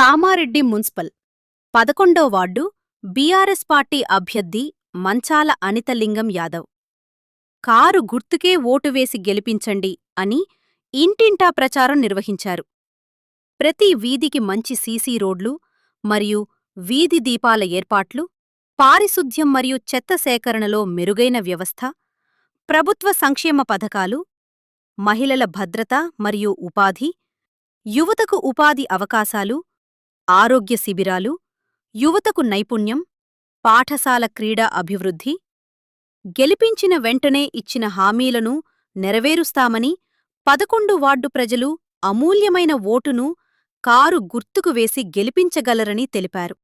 Kamareddy municipal 11వ ward BRS party అభ్యర్థి Manchala Anithalingam Yadav. Car గుర్తుకే ఓటు వేసి గెలిపించండి అని ఇంటింటా ప్రచారం నిర్వహించారు. ప్రతి వీధికి మంచి సీసీ రోడ్లు మరియు వీధి దీపాల ఏర్పాట్లు, పారిశుధ్యం మరియు చెత్త సేకరణలో మెరుగైన వ్యవస్థ, ప్రభుత్వ సంక్షేమ పథకాలు, మహిళల భద్రత మరియు ఉపాధి, యువతకు ఉపాధి అవకాశాలు, ఆరోగ్య శిబిరాలు, యువతకు నైపుణ్యం, పాఠశాల క్రీడా అభివృద్ధి, గెలిపించిన వెంటనే ఇచ్చిన హామీలను నెరవేరుస్తామని 11 వార్డు ప్రజలు అమూల్యమైన ఓటును కారు గుర్తుకు వేసి గెలిపించగలరని తెలిపారు.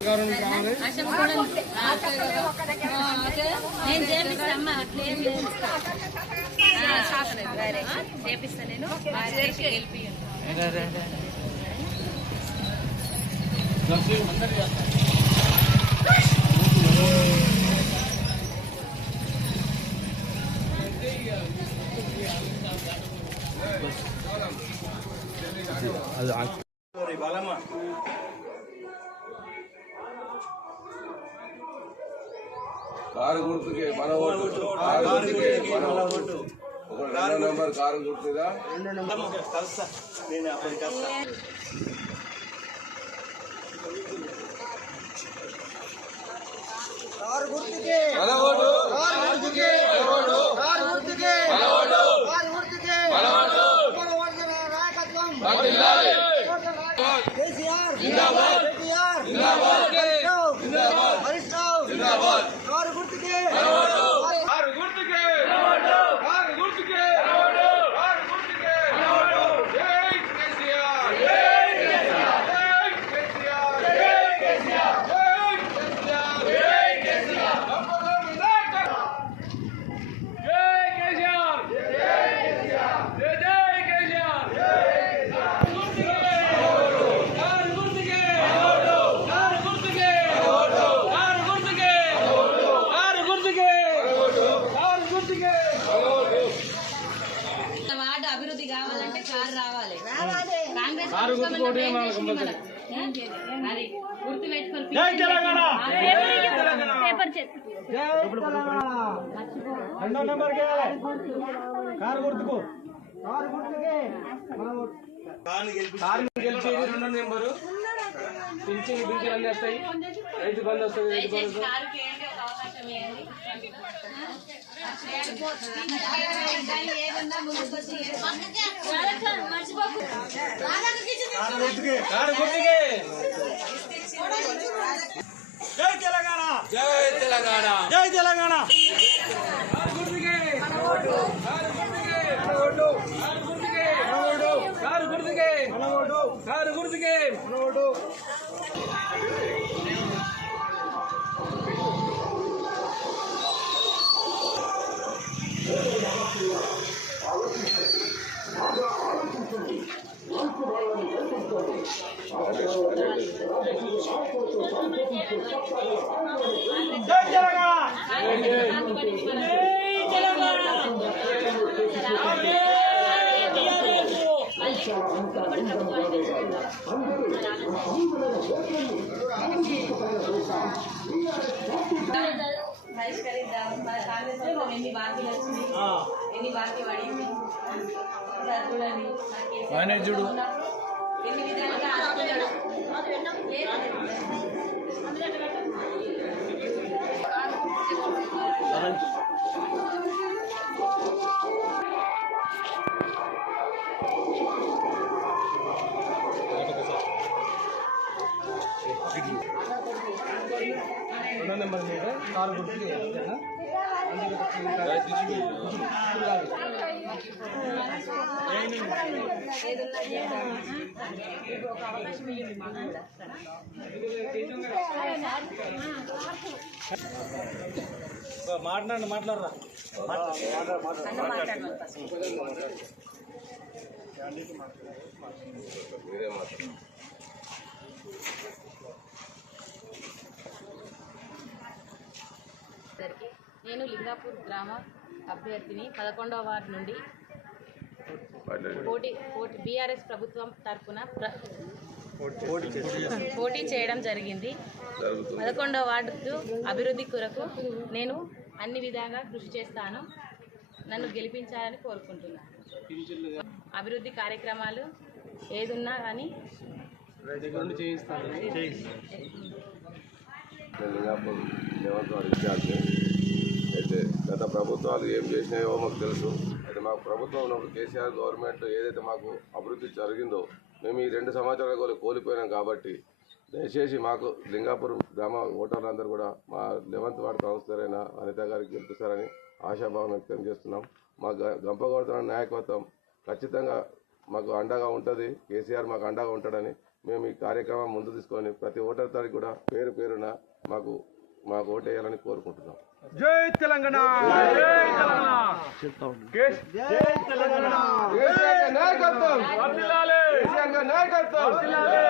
కారు గుర్తుకే మన ఓటు. కారు గుర్తుకే మన ఓటు. ఒక 2 నంబర్ కారు గుర్తుగా 2 నంబర్ కల్సా నేను అప్పటి కల్సా కారు గుర్తుకే మన ఓటు. కారు గుర్తుకే మన ఓటు. కారు గుర్తుకే మన ఓటు. కారు గుర్తుకే మన ఓటు. మన ఓటు నాయకత్వం వర్ధిల్లాలి. కేసీఆర్ జిందాబాద్. కేటీఆర్ జిందాబాద్. జిందాబాద్. హరీష్ రావు జిందాబాద్. కారు గుర్తుకే మన ఓటు. కారు గుర్తుకే మన ఓటు. కారు గుర్తుకే మన ఓటు. కారు గుర్తుకే మన ఓటు. జై కేసీఆర్. జై కేసీఆర్. జై కేసీఆర్. జై కేసీఆర్. జై కేసీఆర్. జై కేసీఆర్. జై కేసీఆర్. జై కేసీఆర్. జై కేసీఆర్. జై గుర్తుకే కారు గుర్తుకే కారు గుర్తుకే కారు గుర్తుకే కారు గుర్తుకే కారు గుర్తుకే. వార్డు అభివృద్ధి కావాలంటే కారు రావాలి. కాంగ్రెస్ గుర్తు పెట్టుకొని జై తెలంగాణ. పేపర్ జై తెలంగాణ. 2 నంబర్ గెలాలి. కారు గుర్తుకు. కారు గుర్తుకే మన ఓటు. కారు గెలిచేది 2 నెంబరు. పింఛన్ అన్నీ వస్తాయి. రైతు బంధు వస్తుంది. రైతు బంధు కారుకి ఏంటి ఒక అవకాశం ఇవ్వండి. కారు గుర్తుకే. జై తెలంగాణ. జై తెలంగాణ. జై తెలంగాణ. కారు గుర్తుకే మన ఓటు. కారు గుర్తుకే మన ఓటు. కారు గుర్తుకే మన ఓటు. కారు గుర్తుకే మన ఓటు. కారు గుర్తుకే మన ఓటు. జై తెలంగాణ. పరిష్కరిద్దాం. మన కాంగ్రెస్ ప్రభుత్వం ఎన్ని బాకీలు వచ్చినాయి, ఎన్ని బాకీ పడింది చూడండి. ఎన్ని విధాలుగా ఆడుతున్నాడు. నెంబర్ మీద కారు గుర్తుకే. మాట్లాడరా. నేను లింగాపూర్ గ్రామ అభ్యర్థిని 11వ వార్డు నుండి పోటీ బీఆర్ఎస్ ప్రభుత్వం తరఫున పోటీ చేయడం జరిగింది. 11వ వార్డు అభివృద్ధి కొరకు నేను అన్ని విధాలుగా కృషి చేస్తాను. నన్ను గెలిపించాలని కోరుకుంటున్నాను. అభివృద్ధి కార్యక్రమాలు ఏదున్నా కానీ లింగాపూర్ రేవంత్ వారి ఇన్ఛార్జ్. అయితే గత ప్రభుత్వాలు ఏం చేసినాయో మాకు తెలుసు. అయితే మాకు ప్రభుత్వం ఉన్నప్పుడు కేసీఆర్ గవర్నమెంట్ ఏదైతే మాకు అభివృద్ధి జరిగిందో మేము ఈ 2 సంవత్సరాల కోల్పోయినాం. కాబట్టి దయచేసి మాకు లింగాపూర్ గ్రామ ఓటర్లందరూ కూడా మా 11వ వార్డు కౌన్సిలర్ అయిన అనిత గారికి గెలిపిస్తారని ఆశాభావం వ్యక్తం చేస్తున్నాం. మా గంపగౌడ నాయకత్వం ఖచ్చితంగా మాకు అండగా ఉంటుంది. కేసీఆర్ మాకు అండగా ఉంటాడని మేము ఈ కార్యక్రమం ముందు తీసుకొని ప్రతి ఓటర్ తారీఖు కూడా పేరు పేరున మాకు ఓటేయాలని కోరుకుంటున్నాం. జై తెలంగాణ, జై తెలంగాణ, జై తెలంగాణ, కేసీఆర్ నాయకత్వం వర్ధిల్లాలి, కేసీఆర్ నాయకత్వం వర్ధిల్లాలి.